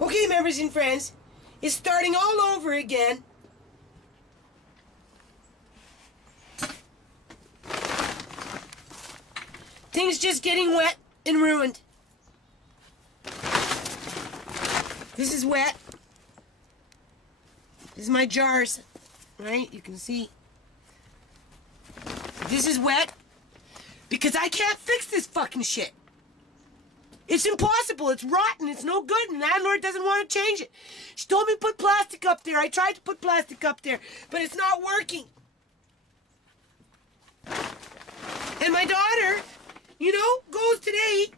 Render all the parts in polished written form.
Okay, members and friends, it's starting all over again. Things just getting wet and ruined. This is wet. This is my jars, right? You can see. This is wet because I can't fix this fucking shit. It's impossible. It's rotten. It's no good. And the landlord doesn't want to change it. She told me to put plastic up there. I tried to put plastic up there, but it's not working. And my daughter, you know, goes today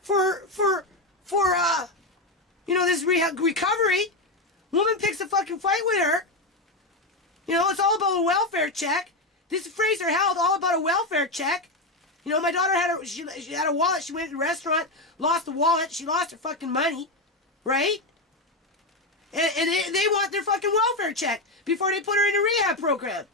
for this recovery. Woman picks a fucking fight with her. You know, it's all about a welfare check. This Fraser held all about a welfare check. You know, my daughter had she had a wallet. She went to the restaurant, lost the wallet. She lost her fucking money, right? And they want their fucking welfare check before they put her in a rehab program.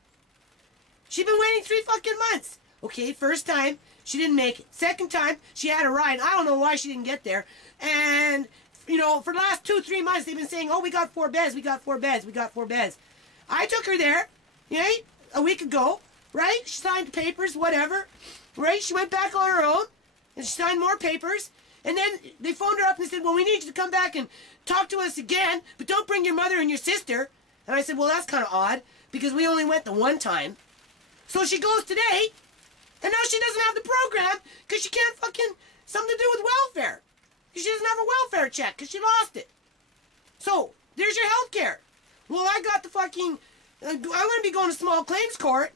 She's been waiting 3 fucking months. Okay, first time, she didn't make it. Second time, she had a ride. I don't know why she didn't get there. And, you know, for the last 2-3 months, they've been saying, oh, we got 4 beds, we got 4 beds, we got 4 beds. I took her there, right, a week ago, right? She signed papers, whatever. Right? She went back on her own, and she signed more papers, and then they phoned her up and said, well, we need you to come back and talk to us again, but don't bring your mother and your sister. And I said, well, that's kind of odd, because we only went the one time. So she goes today, and now she doesn't have the program, because she can't fucking, something to do with welfare. She doesn't have a welfare check, because she lost it. So, there's your health care. Well, I got the fucking, I'm going to be going to small claims court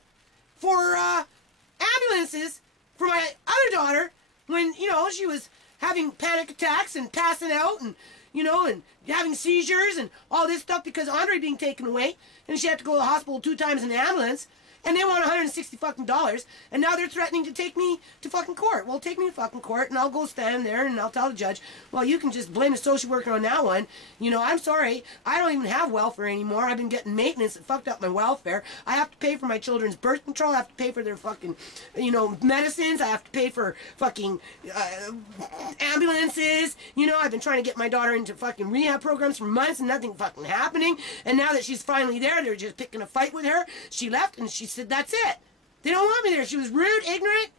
for, ambulances for my other daughter when, you know, she was having panic attacks and passing out and, you know, and having seizures and all this stuff because Andre being taken away and she had to go to the hospital 2 times in the ambulance and they want $160 fucking dollars and now they're threatening to take me to fucking court. Well, take me to fucking court and I'll go stand there and I'll tell the judge, well, you can just blame the social worker on that one. You know, I'm sorry, I don't even have welfare anymore. I've been getting maintenance that fucked up my welfare. I have to pay for my children's birth control. I have to pay for their fucking, you know, medicines. I have to pay for fucking ambulances. You know, I've been trying to get my daughter into fucking rehab programs for months and nothing fucking happening. And now that she's finally there, they're just picking a fight with her. She left and she said, that's it. They don't want me there. She was rude, ignorant,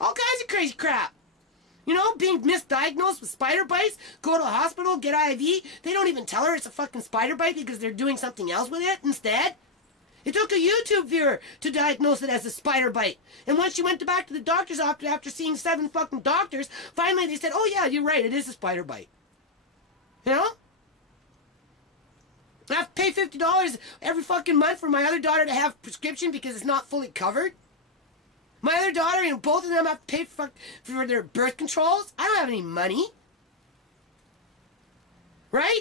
all kinds of crazy crap. You know, being misdiagnosed with spider bites, go to the hospital, get IV. They don't even tell her it's a fucking spider bite because they're doing something else with it instead. It took a YouTube viewer to diagnose it as a spider bite. And once she went back to the doctor's office after seeing 7 fucking doctors, finally they said, oh yeah, you're right, it is a spider bite. You know? I have to pay $50 every fucking month for my other daughter to have prescription because it's not fully covered. My other daughter and both of them have to pay for their birth controls. I don't have any money. Right?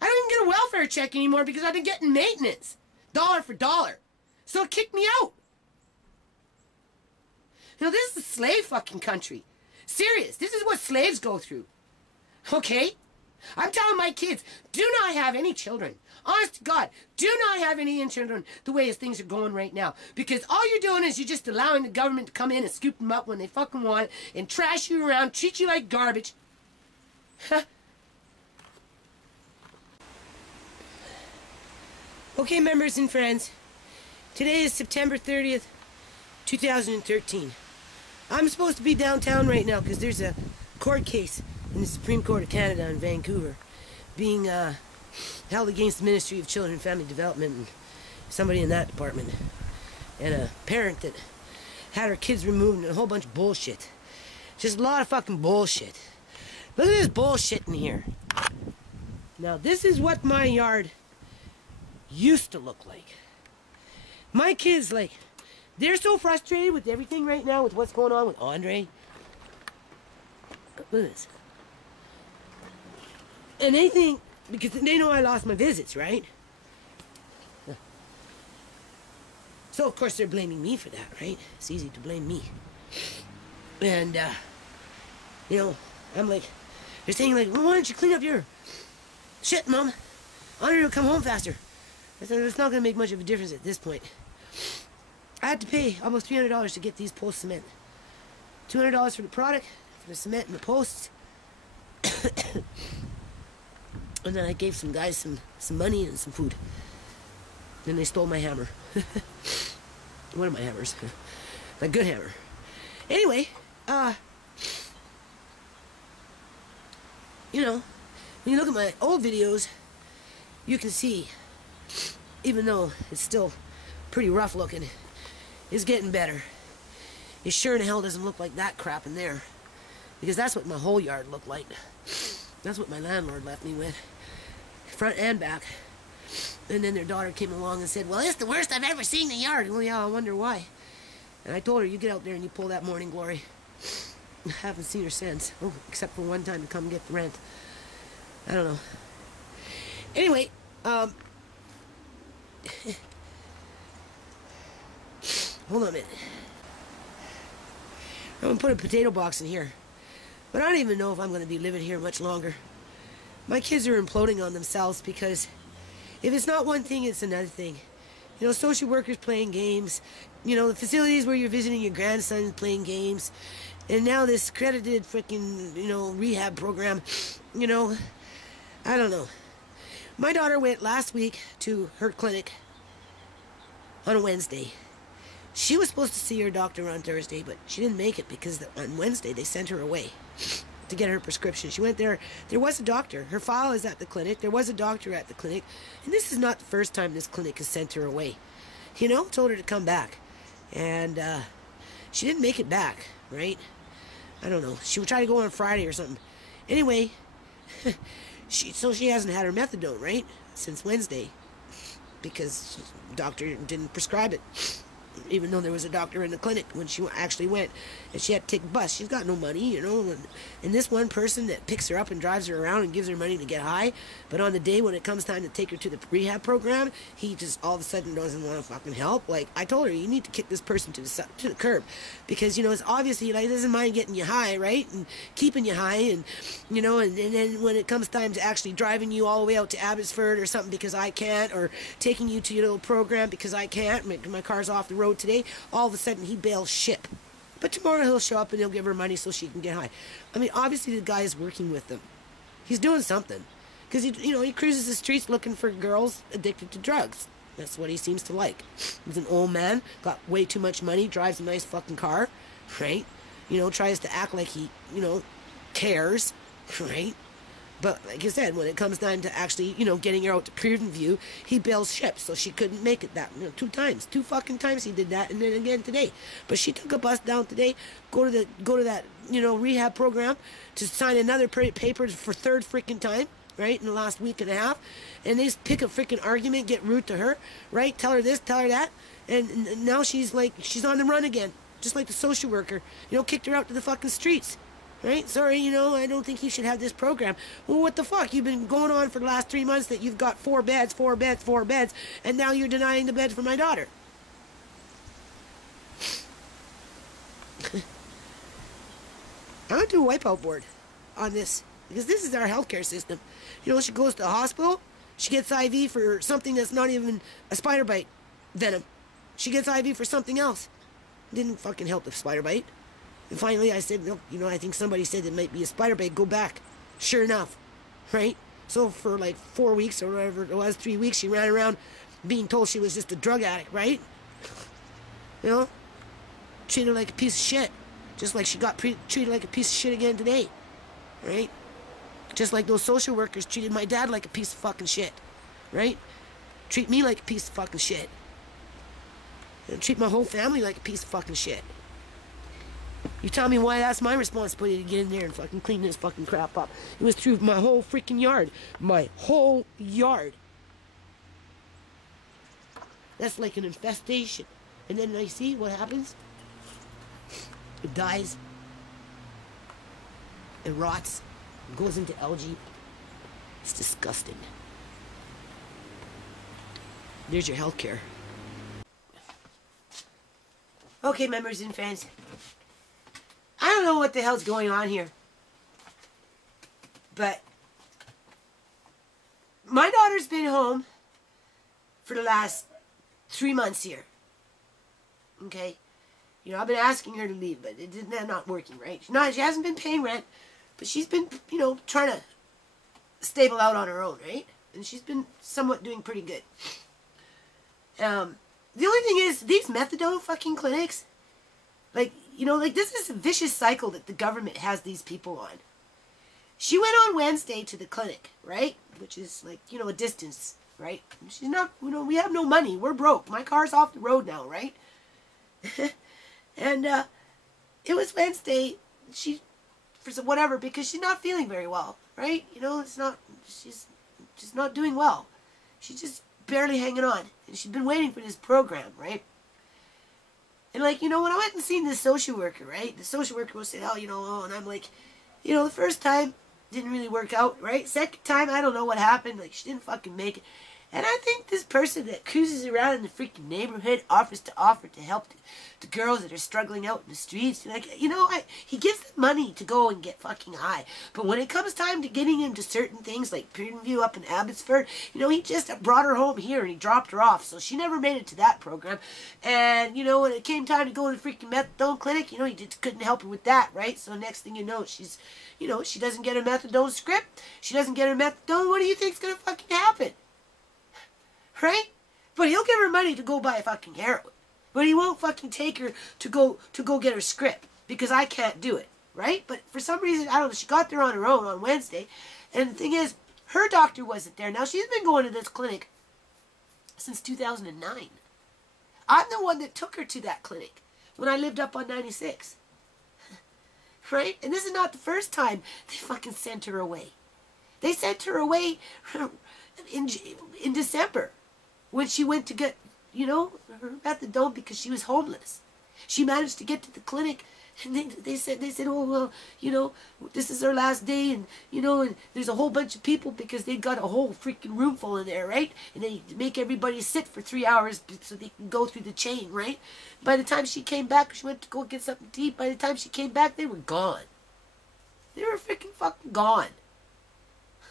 I don't even get a welfare check anymore because I've been getting maintenance. Dollar for dollar. So it kicked me out. You know, this is a slave fucking country. Serious. This is what slaves go through. Okay? I'm telling my kids, do not have any children. Honest to God, do not have any children the way as things are going right now. Because all you're doing is you're just allowing the government to come in and scoop them up when they fucking want and trash you around, treat you like garbage. Okay, members and friends, today is September 30th, 2013. I'm supposed to be downtown right now because there's a court case in the Supreme Court of Canada in Vancouver being held against the Ministry of Children and Family Development and somebody in that department and a parent that had her kids removed and a whole bunch of bullshit. Just a lot of fucking bullshit. Look at this bullshit in here. Now this is what my yard used to look like. My kids, like, they're so frustrated with everything right now with what's going on with Andre. Look at this. And they think, because they know I lost my visits, right? So, of course, they're blaming me for that, right? It's easy to blame me. And, you know, I'm like, they're saying, like, well, why don't you clean up your shit, Mom? Andre will come home faster. I said, it's not going to make much of a difference at this point. I had to pay almost $300 to get these post cement. $200 for the product, for the cement and the posts. And then I gave some guys some money and some food. Then they stole my hammer. One of my hammers. A good hammer. Anyway, you know, when you look at my old videos, you can see, even though it's still pretty rough looking, it's getting better. It sure in hell doesn't look like that crap in there. Because that's what my whole yard looked like. That's what my landlord left me with. Front and back. And then their daughter came along and said, well, it's the worst I've ever seen the yard. Well, yeah, I wonder why. And I told her, you get out there and you pull that morning glory. I haven't seen her since. Oh, except for one time to come get the rent. I don't know. Anyway, hold on a minute. I'm going to put a potato box in here. But I don't even know if I'm going to be living here much longer. My kids are imploding on themselves because if it's not one thing, it's another thing. You know, social workers playing games. You know, the facilities where you're visiting your grandson playing games. And now this accredited freaking, you know, rehab program. You know, I don't know. My daughter went last week to her clinic on a Wednesday. She was supposed to see her doctor on Thursday, but she didn't make it because on Wednesday they sent her away to get her prescription. She went there. There was a doctor. Her file is at the clinic. There was a doctor at the clinic. And this is not the first time this clinic has sent her away. You know, told her to come back. And she didn't make it back, right? I don't know. She would try to go on Friday or something. Anyway, so she hasn't had her methadone, right? Since Wednesday. Because the doctor didn't prescribe it. Even though there was a doctor in the clinic when she actually went, and she had to take a bus. She's got no money, you know, and this one person that picks her up and drives her around and gives her money to get high, but on the day when it comes time to take her to the rehab program, he just all of a sudden doesn't want to fucking help. Like, I told her, you need to kick this person to the curb, because, you know, it's obviously, like, doesn't mind getting you high, right, and keeping you high, and, you know, and then when it comes time to actually driving you all the way out to Abbotsford or something because I can't, or taking you to your little program because I can't, my car's off the road today, all of a sudden he bails ship. But tomorrow he'll show up and he'll give her money so she can get high. I mean, obviously the guy is working with them. He's doing something. Because, he cruises the streets looking for girls addicted to drugs. That's what he seems to like. He's an old man, got way too much money, drives a nice fucking car, right? You know, tries to act like he, cares, right? But, like I said, when it comes time to actually, getting her out to Prudent View, he bails ship, so she couldn't make it that, 2 times. 2 fucking times he did that, and then again today. But she took a bus down today, go to that, rehab program to sign another paper for 3rd freaking time, right, in the last week and a half, and they just pick a freaking argument, get rude to her, right, tell her this, tell her that, and now she's on the run again, just like the social worker, kicked her out to the fucking streets. Right? Sorry, I don't think you should have this program. Well, what the fuck? You've been going on for the last 3 months that you've got 4 beds, and now you're denying the bed for my daughter. I went to a wipeout board on this, because this is our healthcare system. She goes to the hospital, she gets IV for something that's not even a spider bite venom. She gets IV for something else. Didn't fucking help the spider bite. And finally I said, no, I think somebody said it might be a spider bite, go back. Sure enough, right? So for like 4 weeks or whatever it was, 3 weeks, she ran around being told she was just a drug addict, right? Treated like a piece of shit. Just like she got treated like a piece of shit again today, right? Just like those social workers treated my dad like a piece of fucking shit, right? Treat me like a piece of fucking shit. And treat my whole family like a piece of fucking shit. You tell me why that's my responsibility to get in there and fucking clean this fucking crap up. It was through my whole freaking yard. My whole yard. That's like an infestation. And then I see what happens. It dies. It rots. It goes into algae. It's disgusting. There's your health care. Okay, members and fans. I don't know what the hell's going on here. But my daughter's been home for the last 3 months here. Okay? I've been asking her to leave, but it's not working, right? She hasn't been paying rent, but she's been, trying to stable out on her own, right? And she's been somewhat doing pretty good. The only thing is, these methadone fucking clinics, like, you know, like, this is a vicious cycle that the government has these people on. She went on Wednesday to the clinic, right? Which is, like, you know, a distance, right? She's not, you know, we have no money. We're broke. My car's off the road now, right? And, it was Wednesday. She, for some, whatever, because she's not feeling very well, right? You know, it's not, she's just not doing well. She's just barely hanging on. And she's been waiting for this program, right? And, like, you know, when I went and seen this social worker, right? The social worker was saying, oh, you know, oh, and I'm like, you know, the first time didn't really work out, right? Second time, I don't know what happened. Like, she didn't fucking make it. And I think this person that cruises around in the freaking neighborhood offers to help the girls that are struggling out in the streets. Like, you know, he gives them money to go and get fucking high. But when it comes time to getting into certain things like Prairie up in Abbotsford, you know, he just brought her home here and he dropped her off. So she never made it to that program. And, you know, when it came time to go to the freaking methadone clinic, you know, he just couldn't help her with that, right? So next thing you know, she's, you know, she doesn't get her methadone script. She doesn't get her methadone. What do you think's going to fucking happen? Right? But he'll give her money to go buy fucking heroin. But he won't fucking take her to go get her script. Because I can't do it. Right? But for some reason, I don't know, she got there on her own on Wednesday. And the thing is, her doctor wasn't there. Now, she's been going to this clinic since 2009. I'm the one that took her to that clinic when I lived up on 96. Right? And this is not the first time they fucking sent her away. They sent her away in December. When she went to get, you know, her methadone because she was homeless. She managed to get to the clinic, and they said, oh, well, you know, this is her last day, and, you know, and there's a whole bunch of people because they got a whole freaking room full in there, right? And they make everybody sit for 3 hours so they can go through the chain, right? By the time she came back, she went to go get something to eat. By the time she came back, they were gone. They were freaking fucking gone.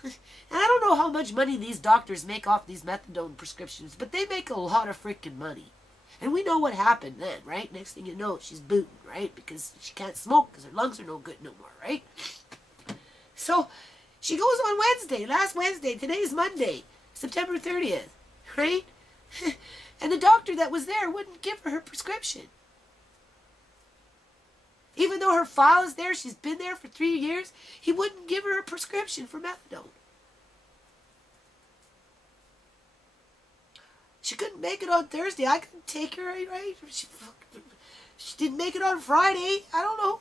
And I don't know how much money these doctors make off these methadone prescriptions, but they make a lot of freaking money. And we know what happened then, right? Next thing you know, she's booting, right? Because she can't smoke because her lungs are no good no more, right? So she goes on Wednesday, last Wednesday. Today's Monday, September 30th, right? And the doctor that was there wouldn't give her prescription. Even though her file is there, she's been there for 3 years, he wouldn't give her a prescription for methadone. She couldn't make it on Thursday. I couldn't take her, right? She didn't make it on Friday. I don't know.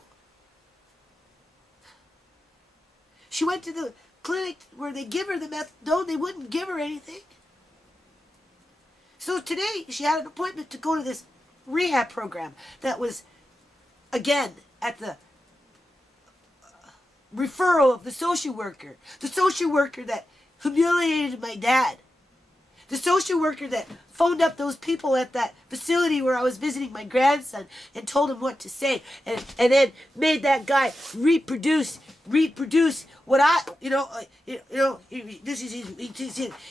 She went to the clinic where they give her the methadone. They wouldn't give her anything. So today, she had an appointment to go to this rehab program that was, again, at the referral of the social worker. The social worker that humiliated my dad. The social worker that phoned up those people at that facility where I was visiting my grandson and told him what to say. And then made that guy reproduce what I,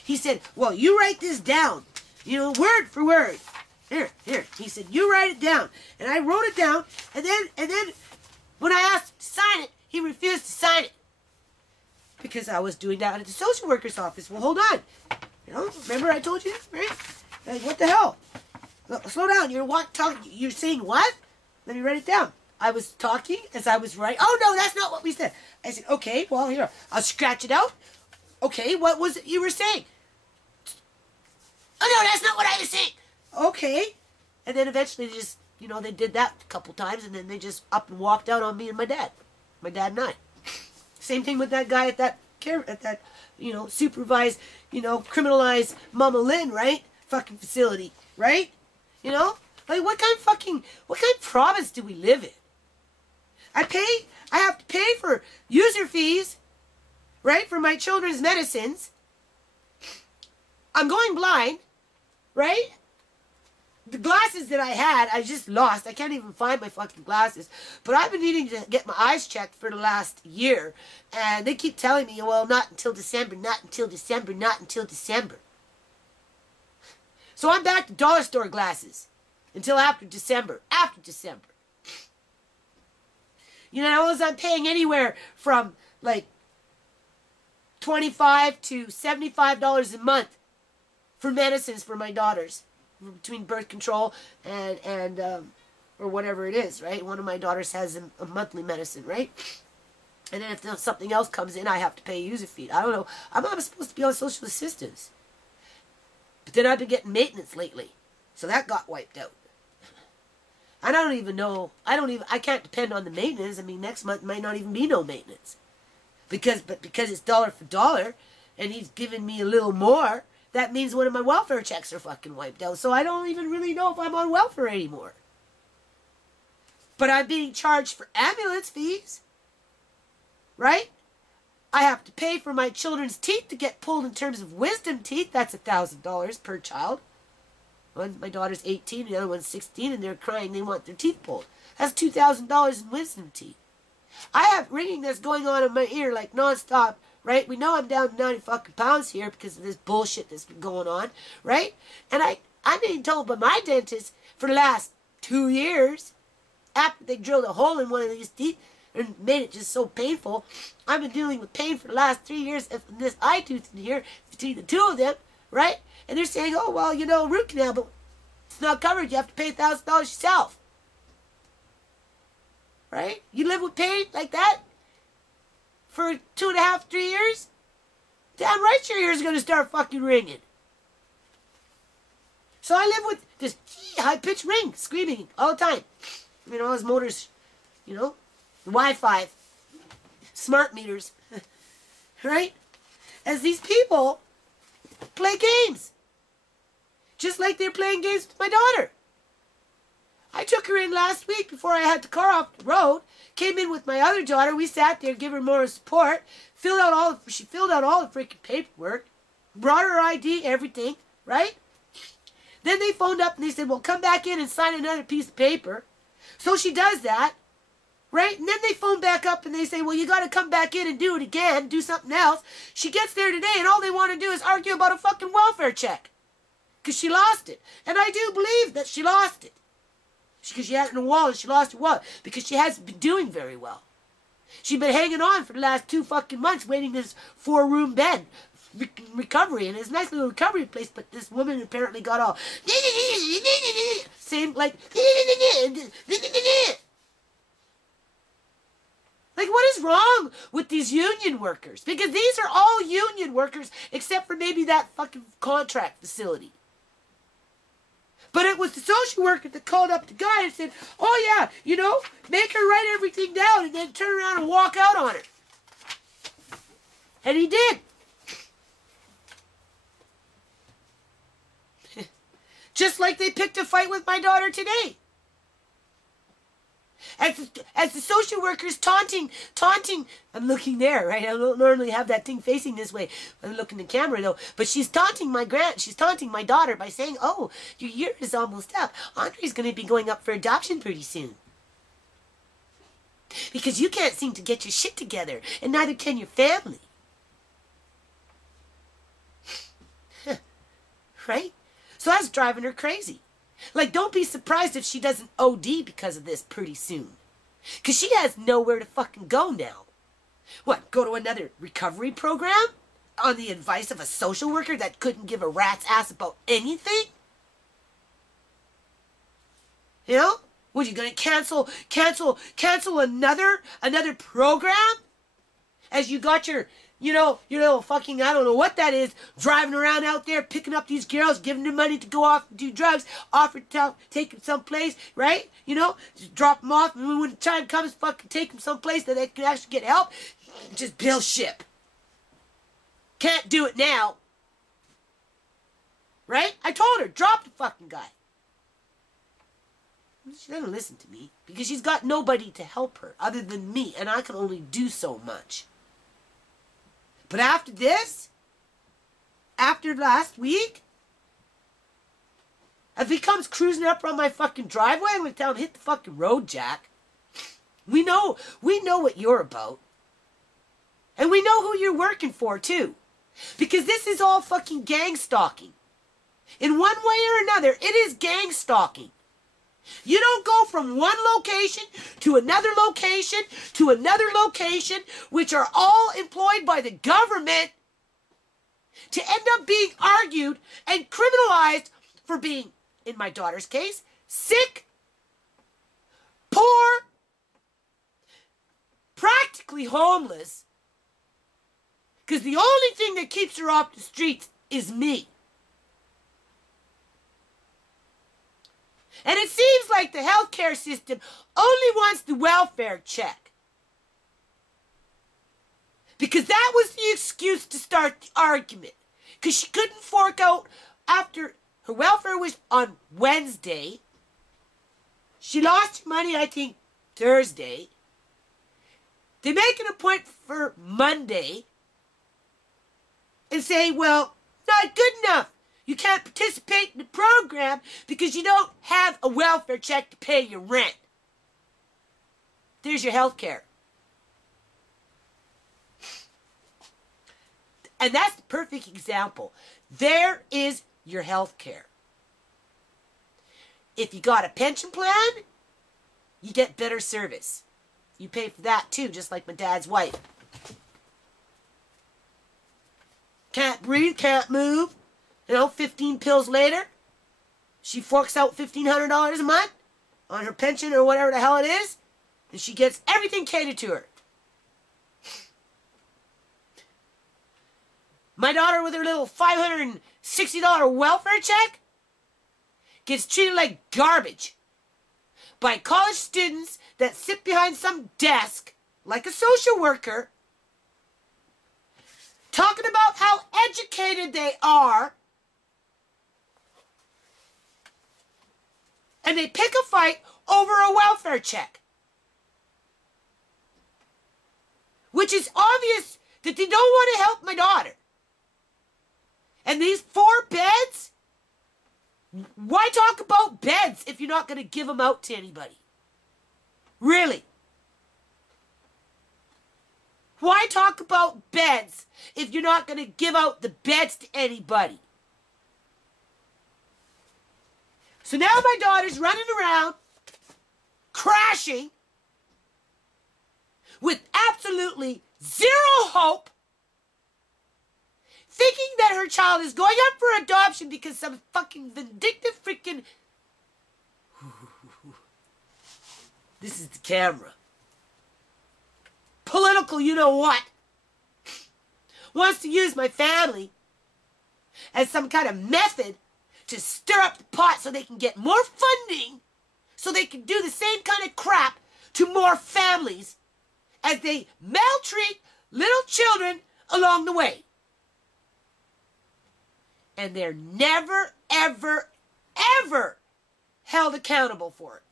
he said, well, you write this down, word for word. Here. He said, you write it down. And I wrote it down, and then when I asked him to sign it, he refused to sign it. Because I was doing that at the social worker's office. Well, hold on. Remember I told you, right? Like, what the hell? Slow down. You're saying what? Let me write it down. I was talking as I was writing. Oh, no, that's not what we said. I said, okay, well, here, I'll scratch it out. Okay, what was it you were saying? Oh, no, that's not what I was saying. Okay. And then eventually they just, they did that a couple times, and then they just up and walked out on me and my dad. My dad and I. Same thing with that guy at that supervised, criminalized Mama Lynn, right? Fucking facility, right? Like what kind of province do we live in? I have to pay for user fees, right? For my children's medicines. I'm going blind, right? The glasses that I had, I just lost. I can't even find my fucking glasses. But I've been needing to get my eyes checked for the last year. And they keep telling me, well, not until December, not until December, not until December. So I'm back to dollar store glasses until after December. After December. I'm paying anywhere from, like, $25 to $75 a month for medicines for my daughters, between birth control and or whatever it is, right? One of my daughters has a monthly medicine, right? And then if something else comes in, I have to pay a user fee. I don't know. I'm not supposed to be on social assistance. But then I've been getting maintenance lately. So that got wiped out. I don't even know. I can't depend on the maintenance. I mean, next month might not even be no maintenance. Because it's dollar for dollar, and he's giving me a little more, that means one of my welfare checks are fucking wiped out. So I don't even really know if I'm on welfare anymore. But I'm being charged for ambulance fees. Right? I have to pay for my children's teeth to get pulled in terms of wisdom teeth. That's $1,000 per child. My daughter's 18, the other one's 16, and they're crying they want their teeth pulled. That's $2,000 in wisdom teeth. I have ringing that's going on in my ear like nonstop, right? We know I'm down 90 fucking pounds here because of this bullshit that's been going on, right? And I'm being told by my dentist for the last 2 years, after they drilled a hole in one of these teeth and made it just so painful, I've been dealing with pain for the last 3 years of this eye tooth in here, between the two of them, right? And they're saying, oh, well, you know, root canal, but it's not covered. You have to pay $1,000 yourself. Right? You live with pain like that for 2.5, 3 years? Damn right your ears are going to start fucking ringing. So I live with this high-pitched ring, screaming all the time. I mean, all those motors, you know, the Wi-Fi, smart meters, right? As these people play games. Just like they're playing games with my daughter. I took her in last week before I had the car off the road. Came in with my other daughter. We sat there, give her more support. She filled out all the freaking paperwork. Brought her ID, everything, right? Then they phoned up and they said, well, come back in and sign another piece of paper. So she does that, right? And then they phone back up and they say, well, you got to come back in and do it again, do something else. She gets there today and all they want to do is argue about a fucking welfare check. Because she lost it. And I do believe that she lost it. Because she had it in a wallet and she lost her wallet. Because she hasn't been doing very well. She's been hanging on for the last 2 fucking months waiting this 4-room bed recovery. And it's a nice little recovery place, but this woman apparently got all same like what is wrong with these union workers? Because these are all union workers except for maybe that fucking contract facility. But it was the social worker that called up the guy and said, oh yeah, you know, make her write everything down and then turn around and walk out on her. And he did. Just like they picked a fight with my daughter today. As the social worker's taunting, I'm looking there, right? I don't normally have that thing facing this way. I'm looking at the camera, though. But she's taunting my daughter by saying, oh, your year is almost up. Andre's going to be going up for adoption pretty soon. Because you can't seem to get your shit together, and neither can your family. Right? So that's driving her crazy. Like, don't be surprised if she doesn't OD because of this pretty soon. Because she has nowhere to fucking go now. What, go to another recovery program? On the advice of a social worker that couldn't give a rat's ass about anything? You know? What, you gonna cancel another program? As you got your, you know, fucking, I don't know what that is, driving around out there, picking up these girls, giving them money to go off and do drugs, offer to take them someplace, right? You know, just drop them off, and when the time comes, fucking take them someplace that they can actually get help, just bill ship. Can't do it now. Right? I told her, drop the fucking guy. She doesn't listen to me, because she's got nobody to help her, other than me, and I can only do so much. But after this, after last week, if he comes cruising up on my fucking driveway, I'm going to tell him, hit the fucking road, Jack. We know what you're about. And we know who you're working for, too. Because this is all fucking gang stalking. In one way or another, it is gang stalking. You don't go from one location to another location to another location, which are all employed by the government, to end up being argued and criminalized for being, in my daughter's case, sick, poor, practically homeless, because the only thing that keeps her off the streets is me. And it seems like the healthcare system only wants the welfare check, because that was the excuse to start the argument. Because she couldn't fork out after her welfare was on Wednesday. She lost money, I think, Thursday. They make an appointment for Monday and say, well, not good enough. You can't participate in the program because you don't have a welfare check to pay your rent. There's your health care. And that's the perfect example. There is your health care. If you got a pension plan, you get better service. You pay for that too, just like my dad's wife. Can't breathe, can't move. 15 pills later, she forks out $1,500 a month on her pension or whatever the hell it is, and she gets everything catered to her. My daughter with her little $560 welfare check gets treated like garbage by college students that sit behind some desk like a social worker, talking about how educated they are, and they pick a fight over a welfare check. Which is obvious that they don't want to help my daughter. And these 4 beds? Why talk about beds if you're not going to give them out to anybody? Really? Why talk about beds if you're not going to give out the beds to anybody? So now my daughter's running around, crashing, with absolutely zero hope, thinking that her child is going up for adoption because some fucking vindictive freaking... This is the camera. Political you-know-what wants to use my family as some kind of method to stir up the pot so they can get more funding, so they can do the same kind of crap to more families as they maltreat little children along the way. And they're never, ever, ever held accountable for it.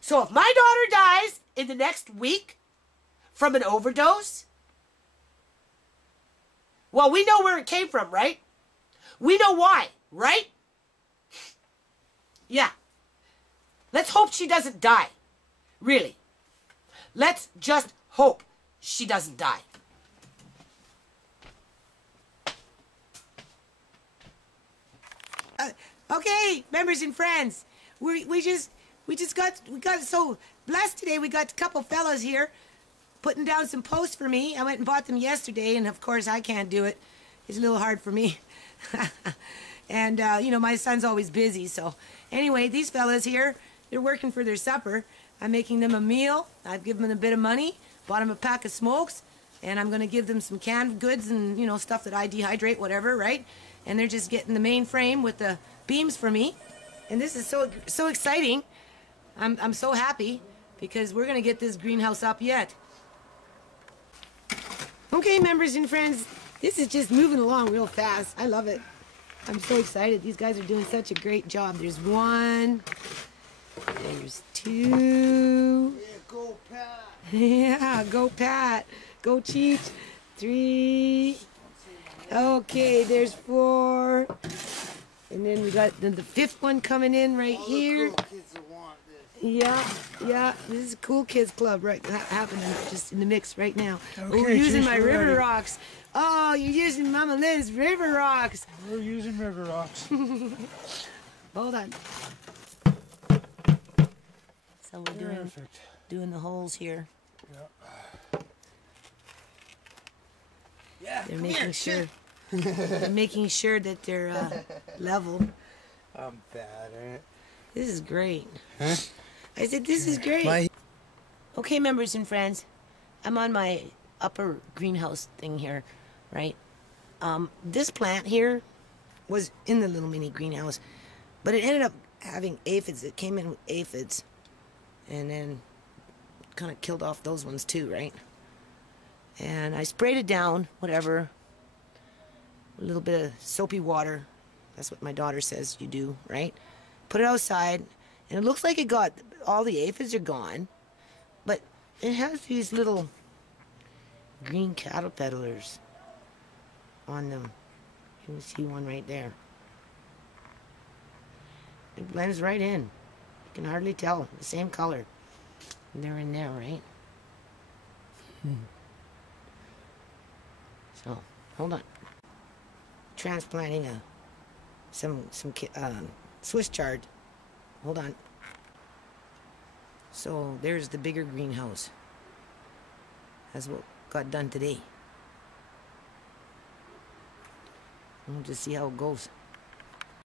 So if my daughter dies in the next week from an overdose, well, we know where it came from, right? We know why, right? Yeah. Let's hope she doesn't die. Really. Let's just hope she doesn't die. Okay, members and friends, we got so blessed today. We got a couple fellas here putting down some posts for me. I went and bought them yesterday, and of course I can't do it. It's a little hard for me. And my son's always busy. So anyway, these fellas here, they're working for their supper. I'm making them a meal. I've given them a bit of money, bought them a pack of smokes, and I'm going to give them some canned goods and stuff that I dehydrate, whatever, right? And they're just getting the main frame with the beams for me. And this is so exciting. I'm so happy because we're going to get this greenhouse up yet. Okay, members and friends, this is just moving along real fast. I love it. I'm so excited. These guys are doing such a great job. There's 1, there's 2. Yeah, go Pat. Yeah, go Pat. Go Cheech. 3. Okay, there's 4. And then we got the 5th one coming in right here. Little kids that want this. Yeah, yeah. This is a cool kids club right happening just in the mix right now. Okay, we're using cheers, my we're river ready. rocks. Oh, you're using Mama Lynn's river rocks. We're using river rocks. Hold on. So we're Perfect. doing the holes here. Yeah. Yeah, They're come making here, sure. They're making sure that they're level. I'm bad at it. This is great. Huh? I said, this is great. Okay, members and friends, I'm on my upper greenhouse thing here, right? This plant here was in the little mini greenhouse, but it ended up having aphids. It came in with aphids, and then kind of killed off those ones too, right? And I sprayed it down, whatever, a little bit of soapy water. That's what my daughter says you do, right? Put it outside, and it looks like it got, all the aphids are gone, but it has these little green caterpillars on them. You can see one right there. It blends right in. You can hardly tell. The same color. They're in there, right? So, hold on. Transplanting some Swiss chard. Hold on. So there's the bigger greenhouse. That's what got done today. We'll just see how it goes.